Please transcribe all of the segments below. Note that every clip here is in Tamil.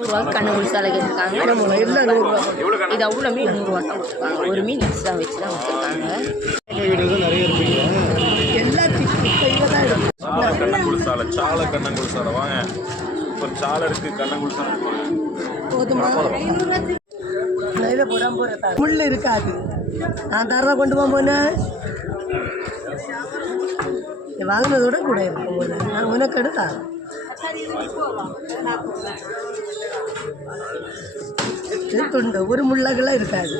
100 கண்ணு குளிசாலை கேட்டிருக்காங்க. எல்லாம் 100 இது அவ்வளோ மீன் 100 தான் கொடுத்துருக்காங்க. ஒரு மீன் எக்ஸ்ட்ரா வச்சு தான் கொடுத்துருக்காங்க. கண்ணங்குளிசாலை சாலை கண்ணங்குளிசாலை வாங்க. ஒரு சாலை இருக்கு கண்ணங்குளிசாலை முள்ளு இருக்காது. நான் தர கொண்டு போன வாங்கினதோட கூட இருக்கும் போது நான் உனக்கு எடுத்தா துண்டு ஒரு முள்ளகெல்லாம் இருக்காது.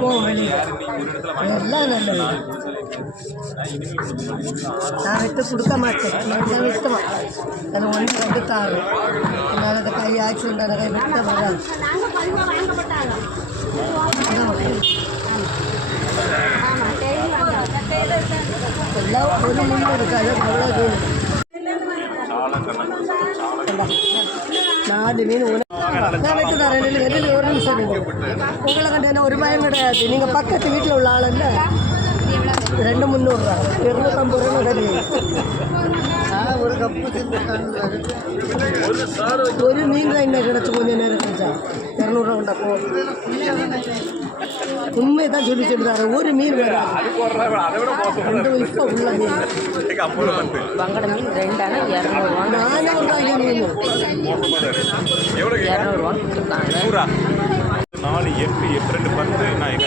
போவோம் வெளியே எல்லாம் நல்லது. நான் விட்டு கொடுக்க மாட்டேன். நான் விட்டுமா அது ஒன்று ரெண்டு தாரு என்னால் அந்த கை ஆக்சிடென்ட் அந்த கை விட்ட வராது. எல்லாம் ஒரு முள்ளு இருக்காது. அவ்வளோ 4 மீன் நான் வெட்டு தரேன். எதில் ஒரு நிமிஷம் உங்களை கண்டு என்ன ஒரு பயம் கிடையாது. நீங்கள் பக்கத்து வீட்டில் உள்ள ஆள் இல்லை. 200 ரூபா 250 ரூபா கிடையாது. ஒரு கப்பு ஒரு மீன் என்ன கிடச்சி கொஞ்சம் நேரம் கழிச்சா 200 ரூபா கொண்டா போ. உண்மையை தான் சொல்லி சொல்லுறாரு. ஒரு மீன் வராது. இப்போ உள்ள மீன் வங்கட மீன் 2 200 மீன் 200 கொடுத்துருக்காங்க. 4 8 8 2 10 நான் எங்க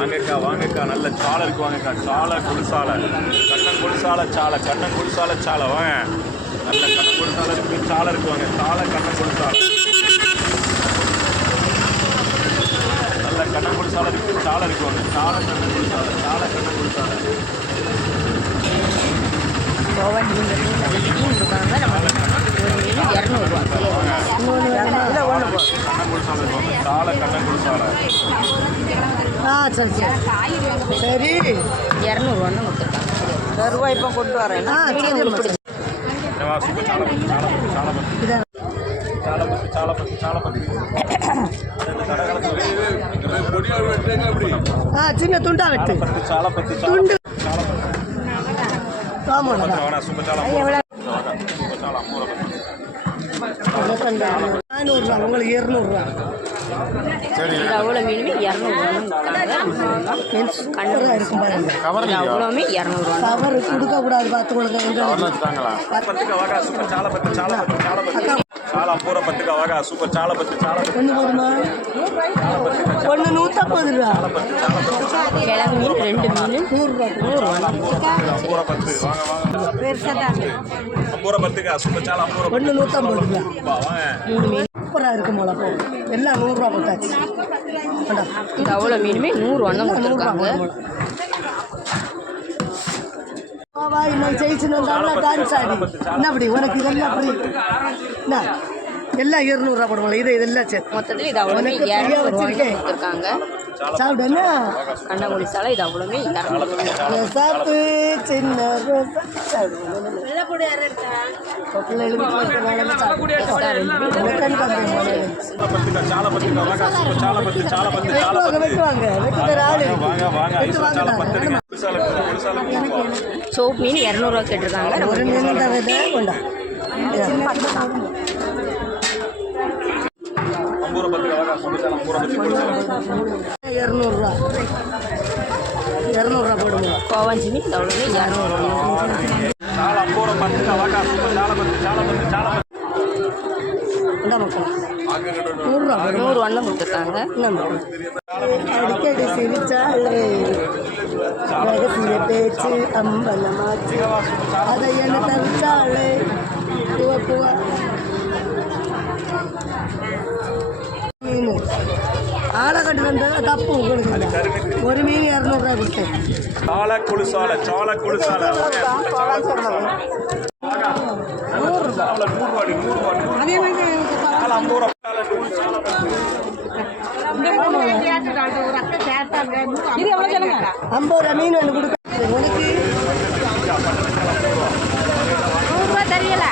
வாங்கக்கா வாங்கக்கா நல்ல சாலை இருக்கு. வாங்கக்கா சாலை குளிசாலை கண்ணன் குளிசாலை சாலை கண்ணன் குளிசாலை சாலை வாங்க. நல்ல கண்ணன் குளிசாலை இருக்கு. சாலை இருக்கு. வாங்க சாலை கண்ணன் குளிசாலை நல்ல கண்ணன் குளிசாலை இருக்கு. சாலை இருக்கு. வாங்க சாலை கண்ணன் குளிசாலை சாலை கண்ணன் குளிசாலை கோவன் மீன் கொடுக்காங்க. நம்ம ஒரு மீன் 200 ரூபா. கண்ணன் குளிசாலை சாலை கண்ணன் குளிசாலை சரி சரி 200 ரூபான்னு கொடுத்துருக்காங்க. ரூபாய் இப்போ கொண்டு வரேன். சின்ன துண்டா வெட்டு துண்டு. ஆமாம் 400 ரூபா உங்களுக்கு 200 ரூபா. இது அவ்வளோ மீனுமே 200 கண்ணு இருக்கும் பாருங்க. அவ்வளோ மீன் 200 ரூபா. கவர் கொடுக்கக்கூடாது பார்த்துக்கொள்ளுங்க. ஒன்று போதுமா? ஒன்று 150 ரூபா. கிழங்கு மீன் 2 மீன் 100 ரூபா. ஒன்று 150 ரூபா. 3 மீன் சூப்பராக இருக்கும் போல. எல்லாம் 100 ரூபா போட்டாச்சு. இது அவ்வளோ மீனுமே 100 ரூபா தான் கொடுத்துருக்காங்க. இன்னும் ஜெயிச்சுன்னு டான்ஸ் ஆடி என்ன அப்படி உனக்கு இதெல்லாம் அப்படி என்ன எல்லாம் 200 ரூபா போடுவாங்க. இதெல்லாம் சரி மொத்தத்தில் இது அவ்வளோ 200 ரூபாய்க்கு கொடுத்துருக்காங்க. சாப்பிடுன்னா கண்ணங்குடி சாலை இது அவ்வளோமே 200 சாப்பு சின்ன சோப் மீன் 200 ரூபா கேட்டிருக்காங்க. ஒரு மீன் கொண்டா 200 ரூபா 200 ரூபா போடுங்க. கோவாஞ்சி மீன் அவ்வளோமே 200 ரூபா. 100 ரூபா கொடுத்துருக்காங்க. அடிக்கடி சிரிச்சாலே ரகசிய பேச்சு அம்பலமாச்சு அதை என்ன தவிச்சாலே மீன் ஆளை கட்டு வந்த தப்பு உங்களுக்கு. ஒரு மீன் 200 ரூபா கொடுத்தேன். சாலை குளிசாலை சாலை குளிசாலை 50 ரூபா மீன் ஒன்று கொடுக்க உனக்கு 100 ரூபா தெரியல.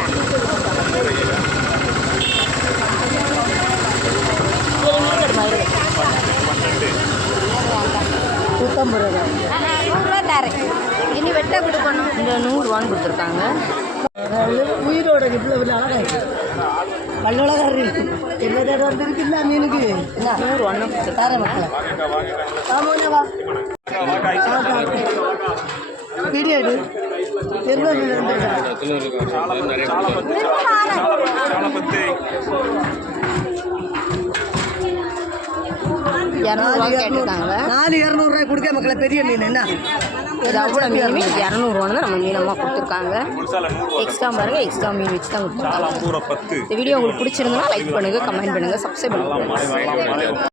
மீன் 150 ரூபா. 100 ரூபா தரேன். இனி வெட்ட கொடுக்கணும். இந்த 100 ரூபான்னு கொடுத்துருக்காங்க. உயிரோட இவ்வளோ அழகா இருக்கு. பல்லழகாரி என்ன வந்துருக்குல்ல மீனுக்கு. 100 ரூபான்னு தர மக்களை வாக்கா பீடியாடு திருநெல்வேலி வந்துருக்காங்க. சாலப்பத்து 200 கேட்டிருக்காங்க. 400 கொடுக்க மக்களை பெரிய மீன் என்ன இது அவ்வளோ மீன் 200 ரூபான்னு நம்ம மீனமாக கொடுத்துருக்காங்க. குளிசால 100 எக்ஸ்ட்ரா பாருங்க, எக்ஸ்ட்ரா மீன் வச்சு தான் கொடுத்துருக்காங்க. சாலம் பூரா 10. இந்த வீடியோ உங்களுக்கு பிடிச்சிருந்தனா லைக் பண்ணுங்கள், கமெண்ட் பண்ணுங்கள், சப்ஸ்கிரைப் பண்ணுங்கள்.